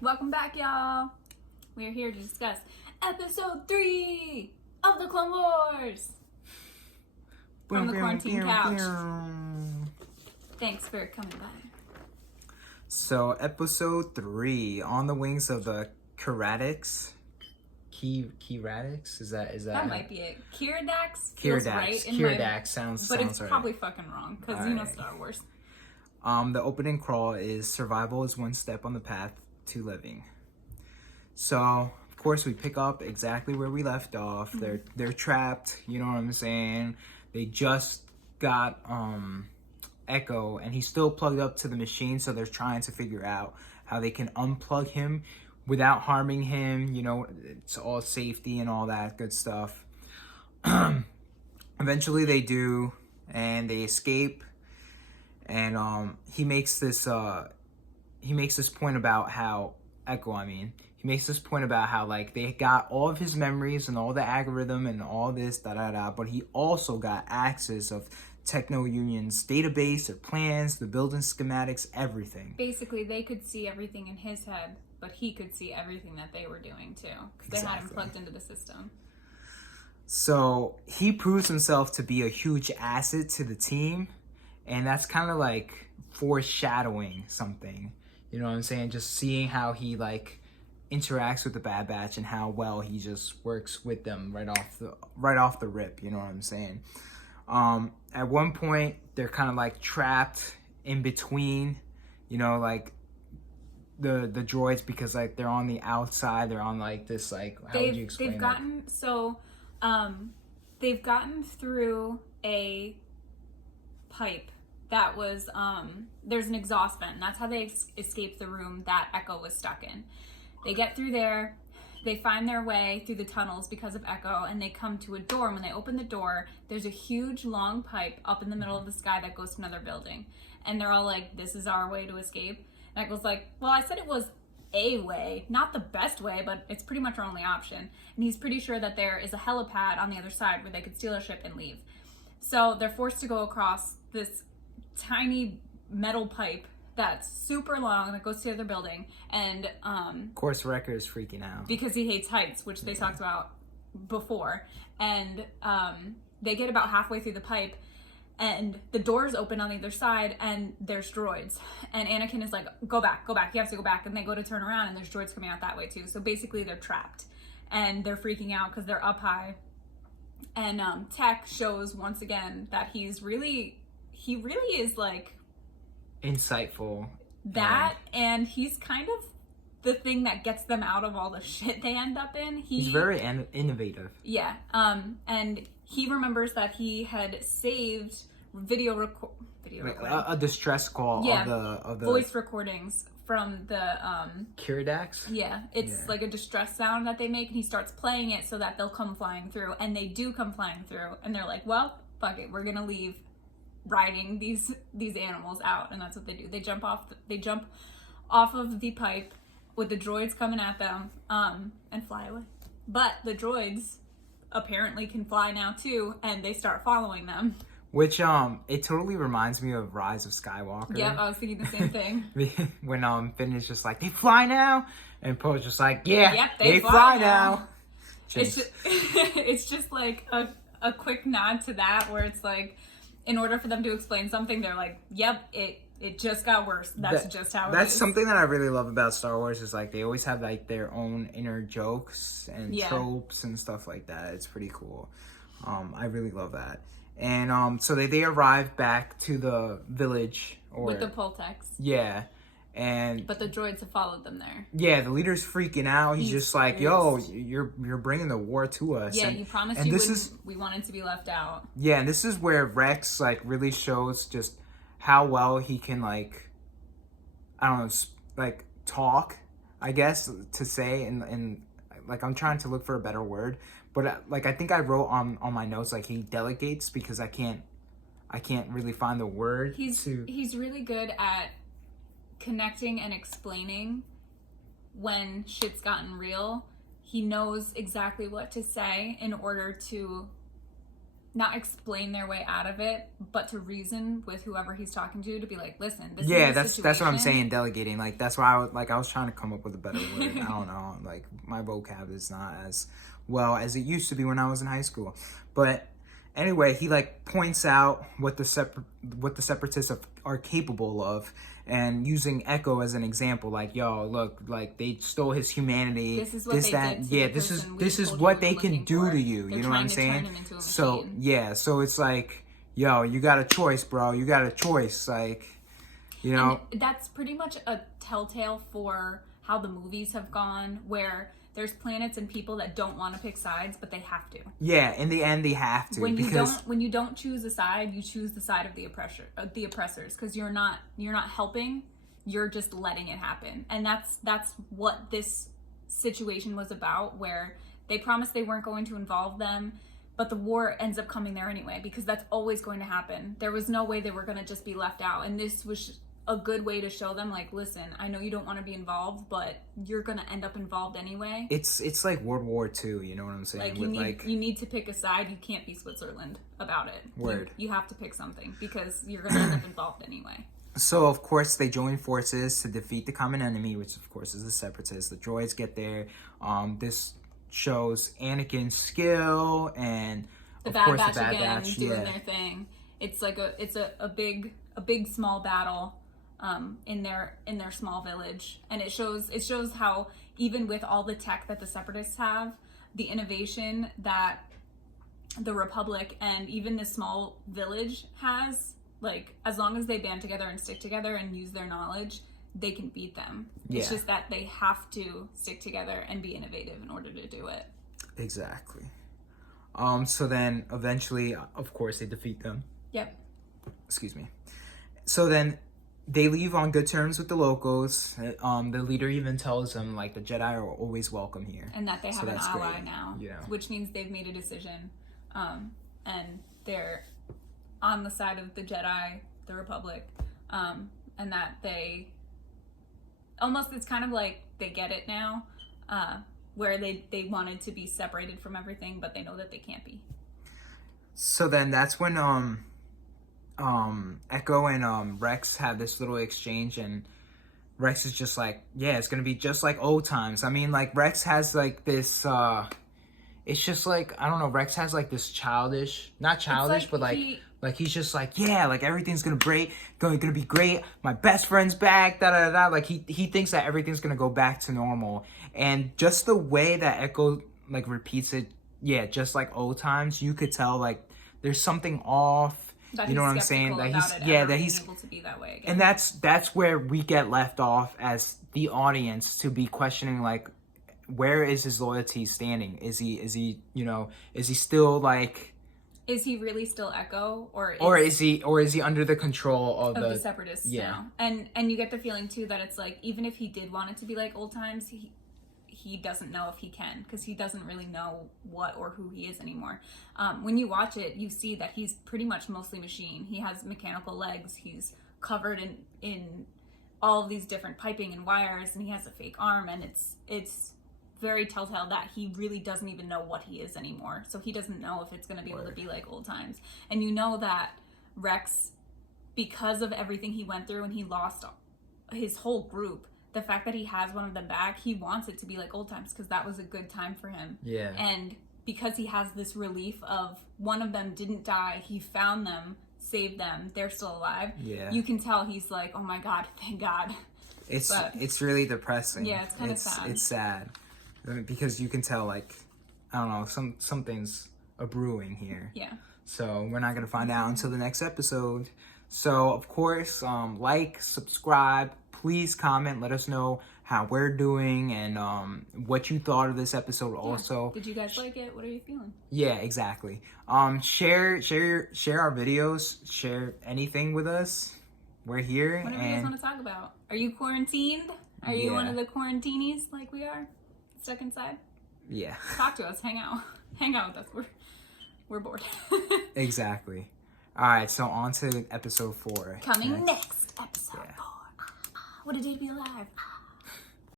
Welcome back, y'all. We're here to discuss episode 3 of the Clone Wars from the quarantine couch. Thanks for coming by. So, episode 3, on the wings of the Keeradaks. Keeradaks? Is that? That might be it. Keeradaks. Keeradaks sounds but it's right. probably fucking wrong because you know Star Wars. The opening crawl is survival is one step on the path to living. So, of course, we pick up exactly where we left off. They're trapped. You know what I'm saying? They just got Echo, and he's still plugged up to the machine. So they're trying to figure out how they can unplug him without harming him. You know, it's all safety and all that good stuff. Eventually, they do, and they escape. And he makes this point about how he makes this point about how like they got all of his memories and all the algorithm and all this but he also got access of Techno Union's database, their plans, the building schematics, everything. Basically, they could see everything in his head, but he could see everything that they were doing too, because they had him plugged into the system. So he proves himself to be a huge asset to the team, and that's kind of like foreshadowing something. You know what I'm saying? Just seeing how he like interacts with the Bad Batch and how well he just works with them right off the rip. You know what I'm saying? At one point, they're kind of like trapped in between, you know, like the droids, because like they're on the outside. They're on like this like how would you explain they've gotten through a pipe that was there's an exhaust vent, and that's how they escaped the room that Echo was stuck in. They get through there, they find their way through the tunnels because of Echo, and they come to a door. And when they open the door, there's a huge long pipe up in the middle of the sky that goes to another building, and they're all like, this is our way to escape. And Echo's like, well, I said it was a way, not the best way, but it's pretty much our only option. And he's pretty sure that there is a helipad on the other side where they could steal a ship and leave. So they're forced to go across this tiny metal pipe that's super long that goes to the other building. And of course, Wrecker is freaking out because he hates heights, which they talked about before. And they get about halfway through the pipe, and the doors open on the other side, and there's droids. And Anakin is like, go back, you have to go back. And they go to turn around, and there's droids coming out that way too. So basically they're trapped, and they're freaking out because they're up high. And Tech shows once again that he really is like insightful. And he's kind of the thing that gets them out of all the shit they end up in. He's very innovative. Yeah. And he remembers that he had saved a distress call of the voice recordings from the Keeradaks. Yeah, it's like a distress sound that they make, and he starts playing it so that they'll come flying through, and they do come flying through, and they're like, well, fuck it, we're gonna leave riding these animals out. And that's what they do. They jump off of the pipe with the droids coming at them and fly away. But the droids apparently can fly now too, and they start following them, which it totally reminds me of Rise of Skywalker. Yep, I was thinking the same thing. When Finn is just like, they fly now, and Poe's just like, yeah, yep, they fly now. It's just like a quick nod to that, where it's like, in order for them to explain something, they're like, yep, it just got worse. That's just how it is. That's something that I really love about Star Wars, is like they always have like their own inner jokes and tropes and stuff like that. It's pretty cool. I really love that. And so they arrive back to the village with the Poltex. Yeah. But the droids have followed them there. Yeah, the leader's freaking out. He's just like, yo, you're bringing the war to us. Yeah, you promised we wanted to be left out. Yeah, and this is where Rex like really shows just how well he can like, I don't know, like talk, I guess, to say, and like I'm trying to look for a better word, but like I think I wrote on my notes like he delegates, because I can't really find the word. He's really good at connecting and explaining when shit's gotten real. He knows exactly what to say in order to not explain their way out of it, but to reason with whoever he's talking to be like, listen, this Yeah, is the that's what I'm situation. saying, delegating. Like, that's why I was trying to come up with a better word. I don't know. Like, my vocab is not as well as it used to be when I was in high school. But anyway, he like points out what the separatists are capable of, and using Echo as an example, like, yo, look, like they stole his humanity. This is what they did to yeah, the this person we is told what you they were can looking do for. to you. They're You know what I'm trying to turn saying? him into a So machine. yeah, so it's like, yo, you got a choice, bro. You got a choice, like, you know. And that's pretty much a telltale for how the movies have gone, where there's planets and people that don't want to pick sides, but they have to. Yeah, in the end, they have to. When because you don't choose a side, you choose the side of the oppressors, because you're not helping. You're just letting it happen, and that's what this situation was about. Where they promised they weren't going to involve them, but the war ends up coming there anyway, because that's always going to happen. There was no way they were going to just be left out, and this was a good way to show them, like, listen, I know you don't want to be involved, but you're going to end up involved anyway. It's like World War II, you know what I'm saying? Like, you need to pick a side. You can't be Switzerland about it. Word. You have to pick something, because you're going to end up involved anyway. So, of course, they join forces to defeat the common enemy, which, of course, is the Separatists. The droids get there. This shows Anakin's skill and, The of Bad course, Batch the Bad again Batch. doing Yeah. their thing. It's like a big small battle in their small village, and it shows how, even with all the tech that the Separatists have, the innovation that the Republic and even this small village has, like, as long as they band together and stick together and use their knowledge, they can beat them. Yeah. It's just that they have to stick together and be innovative in order to do it. Exactly. So then, eventually, of course, they defeat them. Yep. Excuse me. So then, they leave on good terms with the locals. The leader even tells them, like, the Jedi are always welcome here. And that they have an ally great. now, Yeah. which means they've made a decision, and they're on the side of the Jedi, the Republic, and that they almost, it's kind of like they get it now, where they wanted to be separated from everything, but they know that they can't be. So then that's when Echo and Rex have this little exchange, and Rex is just like, yeah, it's gonna be just like old times. I mean, like, Rex has like this it's just like, I don't know, Rex has like this not childish, but like he's just like, yeah, like everything's gonna be great. My best friend's back, da da da. Like he thinks that everything's gonna go back to normal. And just the way that Echo like repeats it, yeah, just like old times, you could tell like there's something off. That you know what I'm saying? That he's able to be that way again. and that's where we get left off as the audience, to be questioning, like, where is his loyalty standing? Is he still like, is he really still Echo, or is he under the control of the Separatists now? And you get the feeling too that it's like, even if he did want it to be like old times, he doesn't know if he can, because he doesn't really know what or who he is anymore. When you watch it, you see that he's pretty much mostly machine. He has mechanical legs. He's covered in all of these different piping and wires, and he has a fake arm, and it's very telltale that he really doesn't even know what he is anymore. So he doesn't know if it's going to be able to be like old times. And you know that Rex, because of everything he went through and he lost his whole group, the fact that he has one of them back, he wants it to be like old times, because that was a good time for him. Yeah. And because he has this relief of one of them didn't die, he found them, saved them, they're still alive. Yeah. You can tell he's like, oh my God, thank God. It's really depressing. Yeah, it's kind of sad. It's sad because you can tell, like, I don't know, something's a brewing here. Yeah. So we're not gonna find out until the next episode. So of course, like, subscribe, please comment, let us know how we're doing, and what you thought of this episode. Yeah. Also, did you guys like it? What are you feeling? Yeah, exactly. Share our videos, share anything with us. We're here. Whatever you guys want to talk about. Are you quarantined? Are you one of the quarantinis like we are? Stuck inside? Yeah. Talk to us, hang out with us. We're bored. Exactly. All right, so on to episode 4. Coming next episode 4. What a day to be alive.